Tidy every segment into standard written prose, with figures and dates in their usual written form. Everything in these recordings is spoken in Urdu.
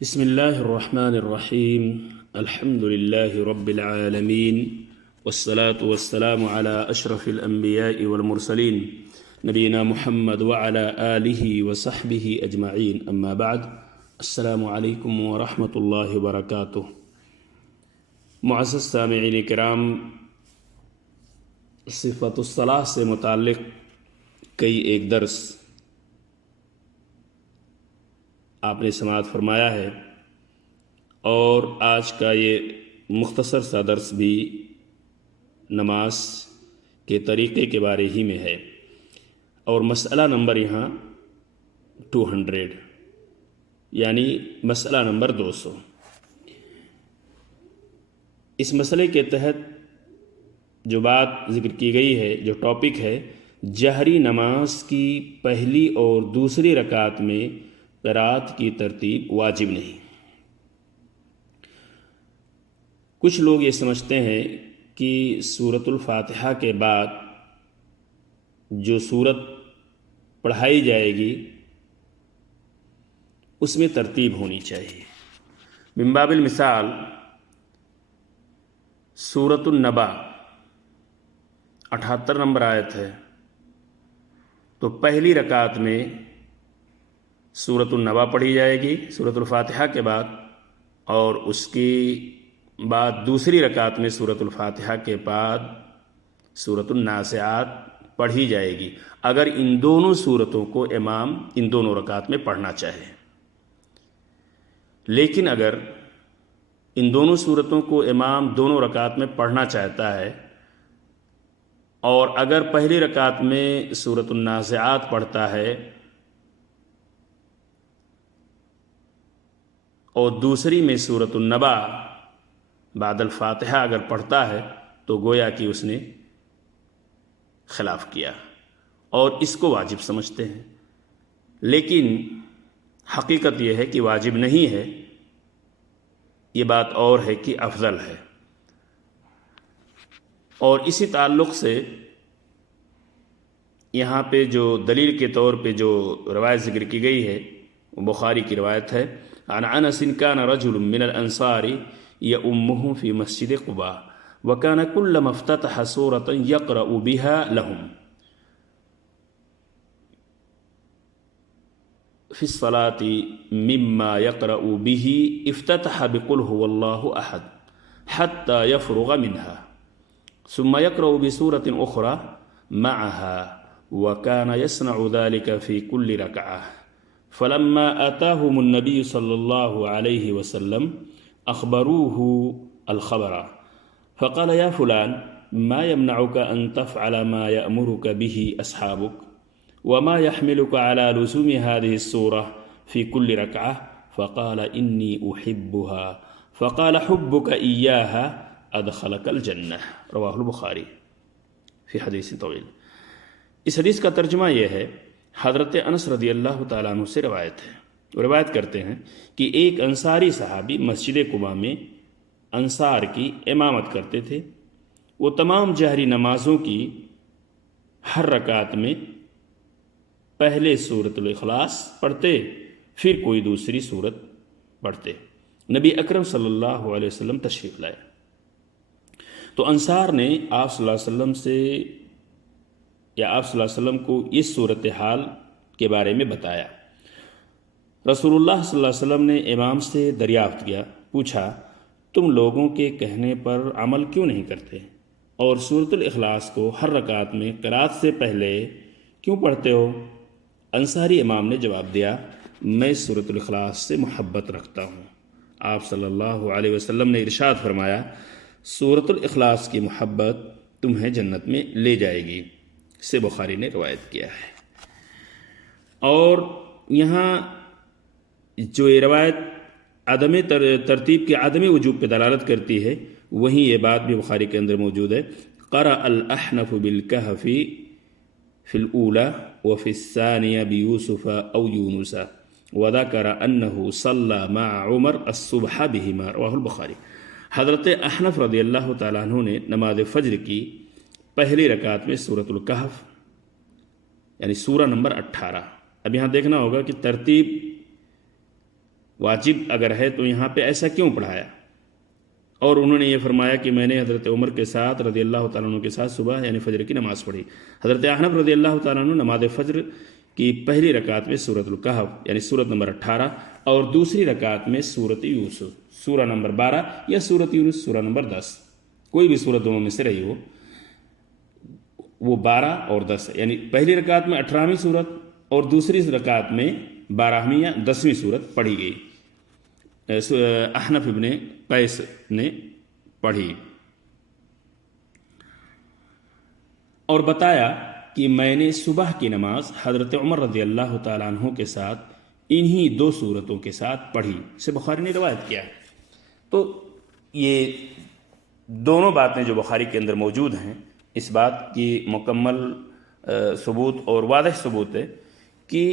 بسم الله الرحمن الرحيم الحمد لله رب العالمين والصلاة والسلام على أشرف الأنبياء والمرسلين نبينا محمد وعلى آله وصحبه أجمعين أما بعد السلام عليكم ورحمة الله وبركاته معزز سامعین کرام، صفت الصلاح سے متعلق کئی ایک درس آپ نے سماعت فرمایا ہے، اور آج کا یہ مختصر سا درس بھی نماز کے طریقے کے بارے ہی میں ہے، اور مسئلہ نمبر یہاں 200 یعنی مسئلہ نمبر 200۔ اس مسئلے کے تحت جو بات ذکر کی گئی ہے، جو ٹاپک ہے، جہری نماز کی پہلی اور دوسری رکعت میں قرأت کی ترتیب واجب نہیں۔ کچھ لوگ یہ سمجھتے ہیں کہ سورۃ الفاتحہ کے بعد جو سورت پڑھائی جائے گی اس میں ترتیب ہونی چاہیے۔ من باب المثال سورۃ النبا 78 نمبر آیت ہے، تو پہلی رکعت میں سورۃ النبا پڑھی جائے گی سورۃ الفاتحہ کے بعد، اور اس کی بعد دوسری رکعت میں سورۃ الفاتحہ کے بعد سورۃ النازعات پڑھی جائے گی، اگر ان دونوں سورتوں کو امام ان دونوں رکعت میں پڑھنا چاہے۔ لیکن اگر ان دونوں سورتوں کو امام دونوں رکعت میں پڑھنا چاہتا ہے، اور اگر پہلی رکعت میں سورۃ النازعات پڑھتا ہے اور دوسری میں سورۃ النبا بعد الفاتحہ اگر پڑھتا ہے، تو گویا کہ اس نے خلاف کیا اور اس کو واجب سمجھتے ہیں۔ لیکن حقیقت یہ ہے کہ واجب نہیں ہے، یہ بات اور ہے کہ افضل ہے۔ اور اسی تعلق سے یہاں پہ جو دلیل کے طور پہ جو روایت ذکر کی گئی ہے، وہ بخاری کی روایت ہے، عن انس كان رجل من الانصار يؤمهم في مسجد قباء وكان كلما افتتح سورة يقرأ بها لهم في الصلاة مما يقرأ به افتتح بقل هو الله أحد حتى يفرغ منها ثم يقرأ بسورة أخرى معها وكان يصنع ذلك في كل ركعة فلما آتاهم النبي صلى الله عليه وسلم أخبروه الخبر فقال يا فلان ما يمنعك أن تفعل ما يأمرك به أصحابك وما يحملك على لزوم هذه السورة في كل ركعة فقال إني أحبها فقال حبك إياها أدخلك الجنة رواہ البخاری فی حدیث طویل۔ اس حدیث کا ترجمہ یہ ہے، حضرت انس رضی اللہ تعالیٰ عنہ سے روایت ہے، وہ روایت کرتے ہیں کہ ایک انصاری صحابی مسجد قباء میں انصار کی امامت کرتے تھے۔ وہ تمام جہری نمازوں کی ہر رکعت میں پہلے سورۃ الاخلاص پڑھتے، پھر کوئی دوسری سورت پڑھتے۔ نبی اکرم صلی اللہ علیہ وسلم تشریف لائے تو انصار نے آپ صلی اللہ علیہ وسلم سے آپ صلی اللہ علیہ وسلم کو اس صورتحال کے بارے میں بتایا۔ رسول اللہ صلی اللہ علیہ وسلم نے امام سے دریافت کیا، پوچھا تم لوگوں کے کہنے پر عمل کیوں نہیں کرتے اور سورۃ الاخلاص کو ہر رکعت میں قرأت سے پہلے کیوں پڑھتے ہو؟ انصاری امام نے جواب دیا، میں سورۃ الاخلاص سے محبت رکھتا ہوں۔ آپ صلی اللہ علیہ وسلم نے ارشاد فرمایا، سورۃ الاخلاص کی محبت تمہیں جنت میں لے جائے گی، سے بخاری نے روایت کیا ہے۔ اور یہاں جو یہ روایت عدم ترتیب کے عدم وجوب پہ دلالت کرتی ہے، وہیں یہ بات بھی بخاری کے اندر موجود ہے، قرأ الاحنف بالکہف فی الاولی وفی الثانیہ بیوسف او یونس وذکر انہ صلی مع عمر الصبح بہما رواہ البخاری۔ حضرت احنف رضی اللہ تعالیٰ عنہ نے نماز فجر کی پہلی رکعت میں سورۃ الکہف یعنی سورہ نمبر 18، اب یہاں دیکھنا ہوگا کہ ترتیب واجب اگر ہے تو یہاں پہ ایسا کیوں پڑھایا؟ اور انہوں نے یہ فرمایا کہ میں نے حضرت عمر کے ساتھ رضی اللہ تعالیٰ عنہ کے ساتھ صبح یعنی فجر کی نماز پڑھی۔ حضرت احنف رضی اللہ تعالیٰ عنہ نماز فجر کی پہلی رکعت میں سورۃ الکہف یعنی سورت نمبر 18 اور دوسری رکعت میں سورۃ یوسف سورہ نمبر 12 یا سورۃ یونس سورہ نمبر 10، کوئی بھی سورت دونوں میں سے رہی ہو، وہ 12 اور 10 ہے، یعنی پہلی رکعت میں 18ویں سورت اور دوسری رکعت میں 12ویں یا 10ویں سورت پڑھی گئی، احنف ابن قیس نے پڑھی، اور بتایا کہ میں نے صبح کی نماز حضرت عمر رضی اللہ تعالیٰ عنہ کے ساتھ انہی 2 سورتوں کے ساتھ پڑھی، سے بخاری نے روایت کیا ہے۔ تو یہ دونوں باتیں جو بخاری کے اندر موجود ہیں، اس بات کی مکمل ثبوت اور واضح ثبوت ہے کہ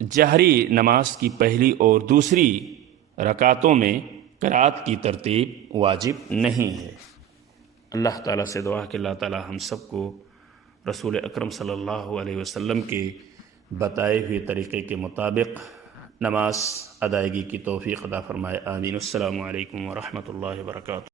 جہری نماز کی پہلی اور دوسری رکعتوں میں قرأت کی ترتیب واجب نہیں ہے۔ اللہ تعالیٰ سے دعا کہ اللہ تعالیٰ ہم سب کو رسول اکرم صلی اللہ علیہ وسلم کے بتائے ہوئے طریقے کے مطابق نماز ادائیگی کی توفیق عطا فرمائے، آمین۔ السلام علیکم ورحمۃ اللہ وبرکاتہ۔